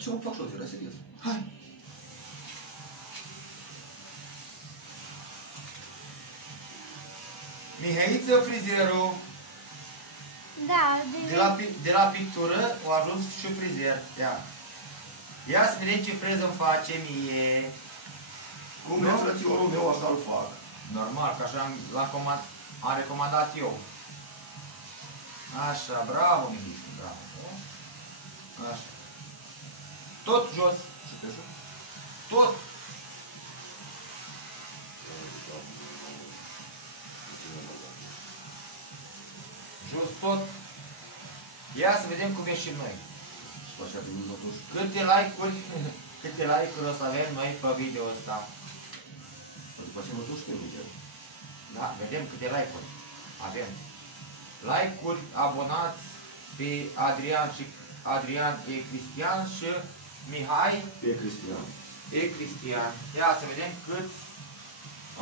ce mă fac jos, era serios. Hai! Mihaiță frizerul. Da, De la pictură a ajuns și frizer. Ia. Ia să vedem ce freză îmi face mie. Cum e frățiorul meu, așa îl fac. Normal, că așa am recomandat eu. Așa, bravo, Mihaiță, bravo. Așa. Tot jos. Și pe jos. Tot. Jos tot. Ia să vedem cum ieșim noi. Așa de mult, totuși. Câte like-uri o să avem noi pe video ăsta. După ce mă duci pe video. Da, vedem câte like-uri avem. Like-uri, abonați pe Adrian E. Cristian și Mihai E Cristian. E. Cristian. Ia să vedem câți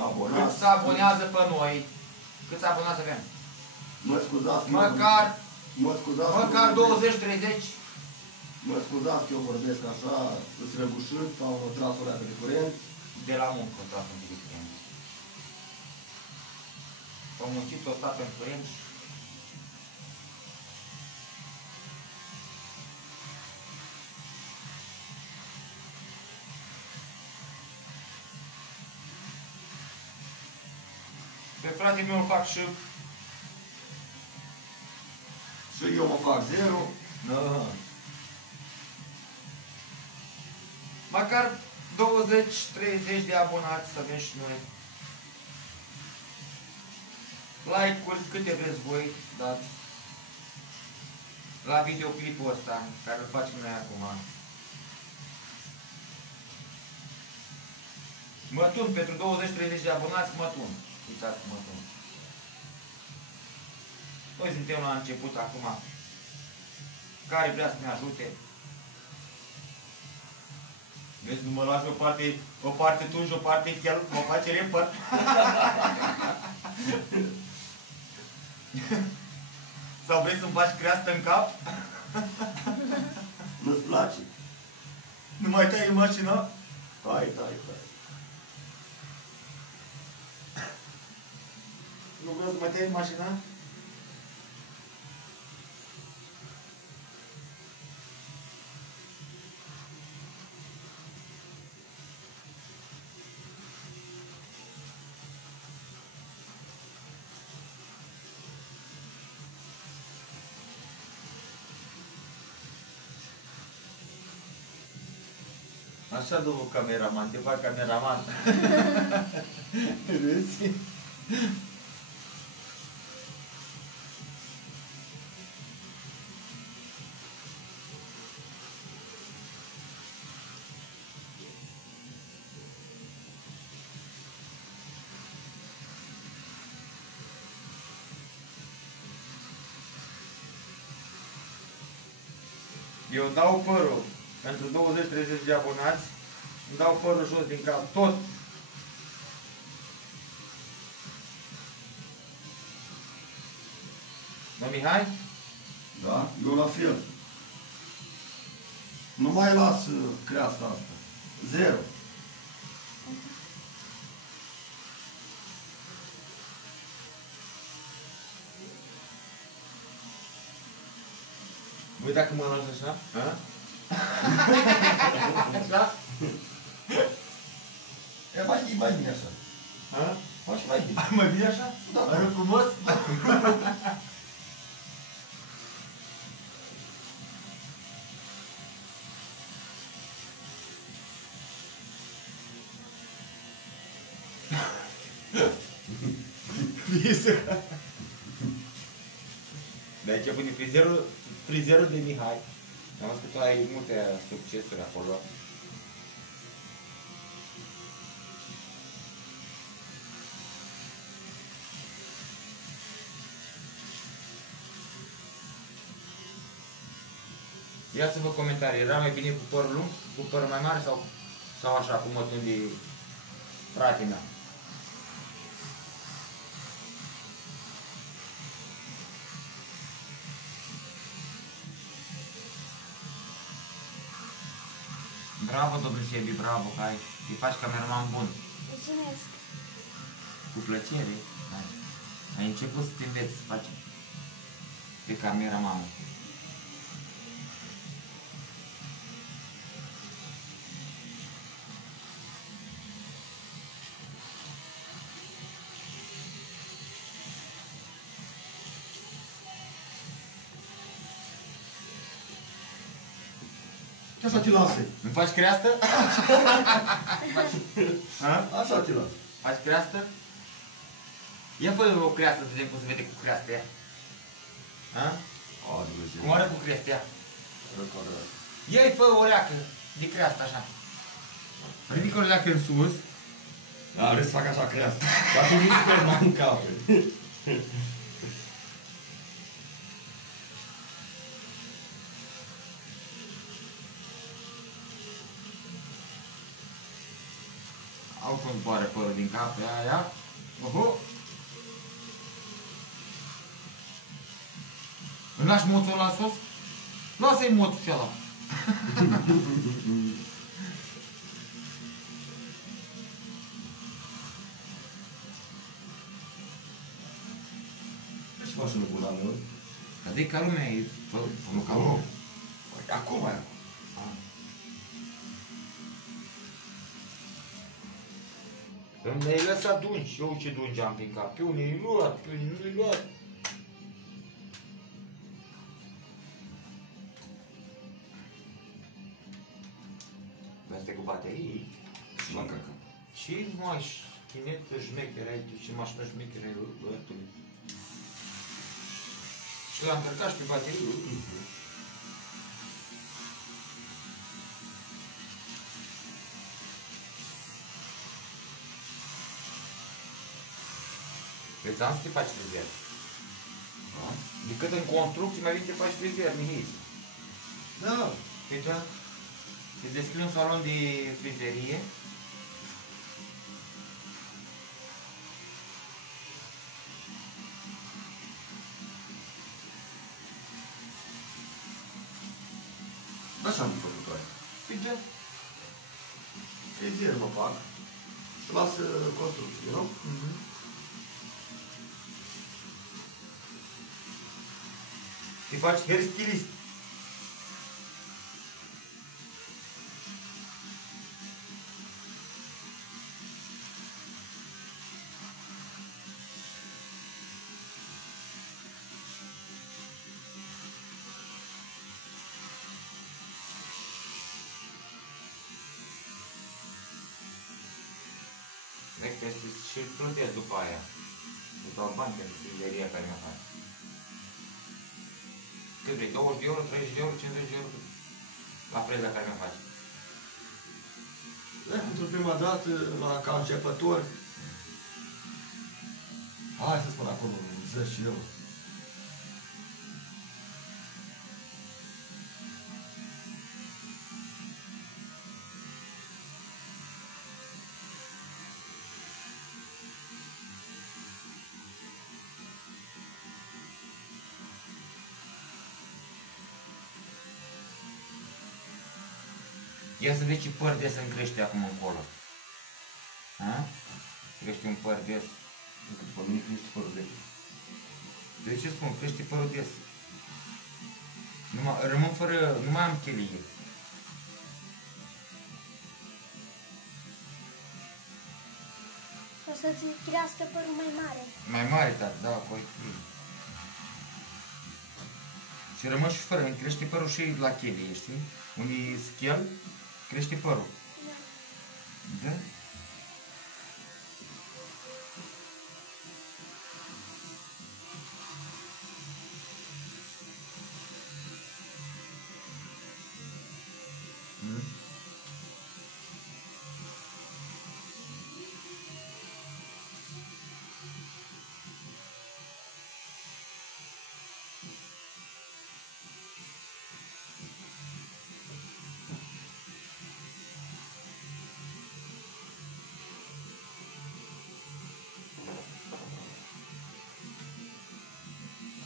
Abonați. se abonează pe noi. Câți abonați avem? Mă scuzați că Măcar 20-30. Mă scuzați că eu vorbesc așa, îți răgușit, am tras o leacă de curent. De la muncă o stat în curent. Am muncit o stat în curent. Pe frate meu îl fac și eu mă fac zero. da. Măcar 20-30 de abonați să avem și noi. Like-uri câte vreți voi, dați. La videoclipul ăsta, care îl facem noi acum. Mă tun, pentru 20-30 de abonați mă tun. Uitați cum mă tun. Noi suntem la început acum. Care vrea să ne ajute? Vezi, nu mă lași o parte tu și o parte chiar mă face repăr. Sau vrei să-mi faci creastă în cap? Nu-ți place? Nu mai tai în mașină? Hai. Nu vreau să mai tai în mașină? Așa, domnul cameraman, te fac cameraman. Râzi? Eu dau părul. Pentru 20-30 de abonați, îmi dau părul jos din cap, tot. Mă, Mihai? Da? Eu la fel. Nu mai las creasta asta. Zero. Voi dacă mă lași așa? A? Așa? E mai bine așa. A? Faci mai bine. Mai bine așa? Da. Arăt frumos? De aici pune frizerul de Mihai. Am văzut că tu ai multe succesuri acolo. Ia să vă comentarii. Era mai bine cu păr lung, cu păr mai mare sau așa cum mă tunde fratele meu? Bravo, domnul Sebi, bravo, că îi faci cameraman bun. Mulțumesc. Cu plăcere. Ai început să te înveți să faci pe cameraman. Și așa te lasă. Îmi faci creastă? Așa te lasă. Faci creastă? Ia fă o creastă să vedem cum se vede cu creastă ea. Cum arată cu creastă ea? Ia-i fă o leacă de creastă așa. Ridică o leacă în sus. Da, vrei să fac așa creastă. Poate nici pe în cap. Au cum zboară părul din cap, ia. Oho! Îmi lași moțul ăla sus? Lasă-i moțul și ăla. Ce faci în gura mea? Că de ca lumea e... Nu ca om. Acum e. Îmi le-ai lăsat dungi, eu ce dungi am prin cap. Pe unii i-ai luat, pe unii nu i-ai luat. Astea cu baterii. Și mă cacă. Ce mai chinetă șmecheră ai tu, ce mașină șmecheră ai băiatule. Și l-am încărcat și pe baterii. Deci am să te faci frizer. Decât în construcții mai bine te faci frizer, Mihai. Da. Deci, îți descrii un salon de frizerie. Așa am făcut aia. Frizer. Frizier mă fac și las construcții, nu? Te faci hairstylist. Vezi că și plătesc după aia. Îți dau bani pentru frizeria care mi-a faci. Cât vrei? 20 de euro, 30 de euro, 50 de euro? La preț la care mi-o faci. Pentru prima dată, ca începător, hai să spun acolo 10 euro. Ia să vezi ce păr des îmi crește acum încolo. Crește un păr des. După mine crește părul de. De ce spun? Crește părul des. Rămân fără... Nu mai am chelie. O să-ți crească părul mai mare. Mai mare, tată, da, păi. Și rămân și fără, îmi crește părul și la chelie, știi? Unde e schel, crește părul. Da. Da?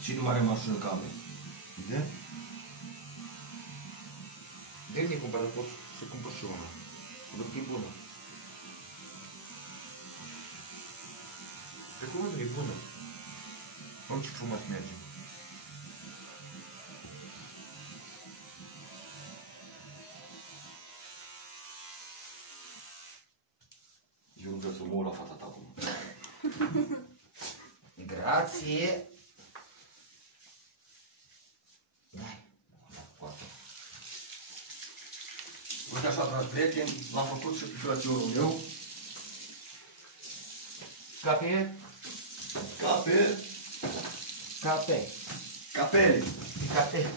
Și nu are mașină ca mea. De bine cumpărat, pot să cumpăr și una. Văd că e bună. Pe cuvântul e bună. Om, ce frumos merge. Eu nu vreau să mă uit la fata ta acum. Grație. Uite așa, dragi prieteni, l-am făcut și pe frățiorul meu. Cape? Cape. Cape. Capele. Cape.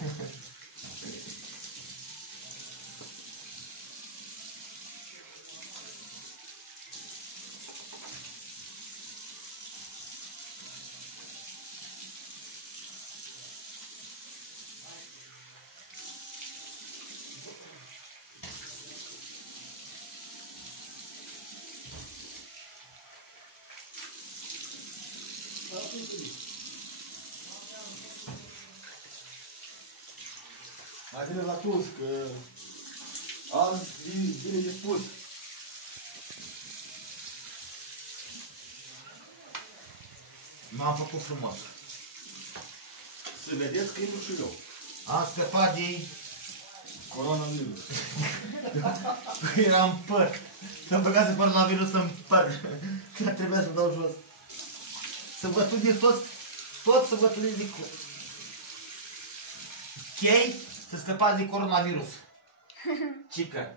Mai bine la tus, că azi e bine dispus. M-am făcut frumos. Să vedeți că intru și eu. Am scăpat de Coronavirus. era în păr. Să-mi băgați coronavirus în păr. Că trebuia să dau jos. Să vă studiți toți să vă studiți de chei să scăpați de coronavirus. Cică.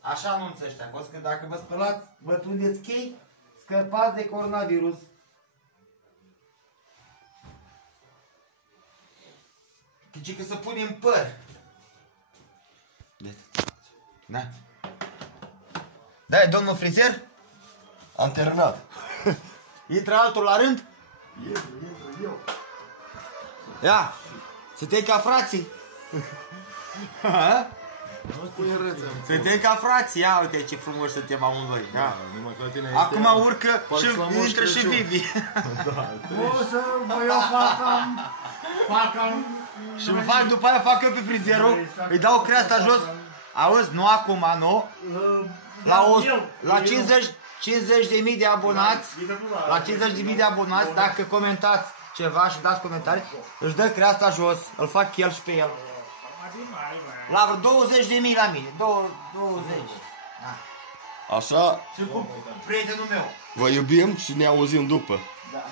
Așa anunță ăștia, că dacă vă spălați, vă tundeți chei, scăpați de coronavirus. Cică să punem păr. Da. Da, domnul frizer? Am terminat. Intră altul la rând? Intru eu. Ia! Suntem ca frații! Nu spune râță. Suntem ca frații! Ia uite ce frumos suntem amândoi! Da. Numai că la tine Acum urcă și intră și Vivi! O să mă iau facam. Și îmi fac după aia, fac eu pe frizerul, îi dau creasta jos. Auzi, nu acum, nu? La 50.000 de abonați, la 50.000 de abonați, dacă comentați ceva și dați comentarii, își dă creasta jos, îl fac el și pe el. La vreo 20.000 la mine, 20. Da. Așa, Și cu prietenul meu. vă iubim și ne auzim după. Da.